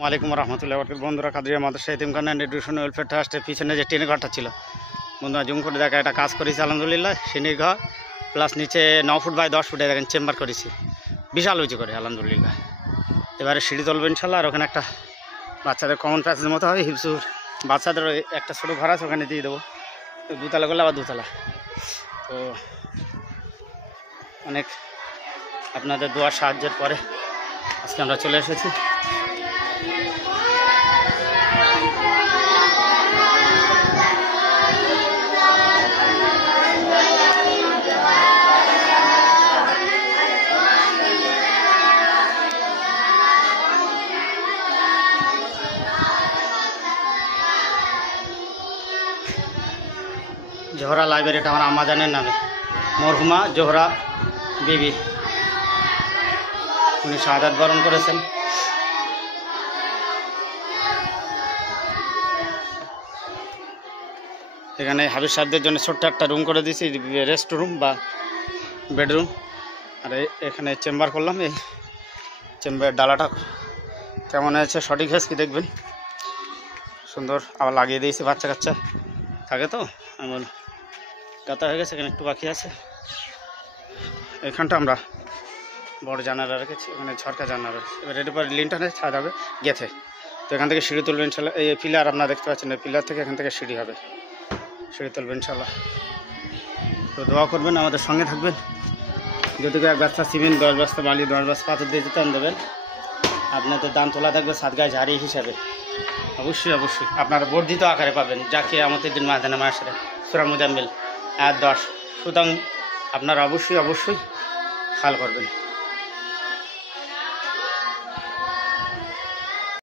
ওয়ালাইকুম রহমতুল্লাহ বন্ধুরা, কাদরিয়া মাদ্রাসা এতিমখানা নিউট্রিশন ওয়েলফেয়ার ট্রাস্টের পিছনে যে টিনের ঘরটা ছিল বন্ধুরা, জুম করে দেখা একটা কাজ করেছি আলহামদুলিল্লাহ। সিঁড়ির ঘর প্লাস নিচে 9 ফুট বাই 10 ফুটে দেখেন চেম্বার করেছি, বিশাল উঁচু করে আলহামদুলিল্লাহ। এবারে সিঁড়ি তুলবো ইনশাল্লাহ। আর ওখানে একটা বাচ্চাদের কমন প্যাসেজের মতো হবে, হিপসুর বাচ্চাদের একটা ছোটো ঘর আছে, ওখানে দিয়ে দেবো। দুতলা করলে আবার দুতলা। তো অনেক আপনাদের দোয়ার সাহায্যের পরে আজকে আমরা চলে এসেছি। জোহরা লাইব্রেরিটা আমার আম্মাজানের নামে, মরহুমা জোহরা বিবি, উনি শাহাদাত বরণ করেছেন। এখানে হাবিজ সাহেবদের জন্য ছোট্ট একটা রুম করে দিয়েছি, রেস্ট রুম বা বেডরুম। আর এখানে চেম্বার করলাম। এই চেম্বার ডালাটা কেমন হয়েছে সঠিক হয়েছে কি দেখবেন, সুন্দর। আবার লাগিয়ে দিয়েছি, বাচ্চা কাচ্চা থাকে তো এমন গাতা হয়ে গেছে, এখানে একটু বাকি আছে। এখানটা আমরা বড় জানালা রেখেছি, ওখানে ঝরকা জানালা। এবার এর উপর লিনটা ছাদ হবে গেথে। তো এখান থেকে সিঁড়ি তুলবেন ইনশাল্লাহ। এই পিলার আপনারা দেখতে পাচ্ছেন, এই পিলার থেকে এখান থেকে সিঁড়ি হবে, সিঁড়ি তুলবেন ইনশাল্লাহ। তো দোয়া করবেন, আমাদের সঙ্গে থাকবেন। যদি 1 বস্তা সিমেন্ট, 10 বস্তা বালি, 10 বস্তা পাথর দিয়ে দিতে দেবেন, আপনাদের দাম তোলা থাকবে সাদগায় ঝাড়ি হিসাবে। অবশ্যই অবশ্যই আপনারা বর্ধিত আকারে পাবেন, যাকে আমাদের দিন মাঝানে মাসের সূরা মুজাম্মিল আয়াত 10। সুতরাং আপনারা অবশ্যই অবশ্যই খেয়াল করবেন।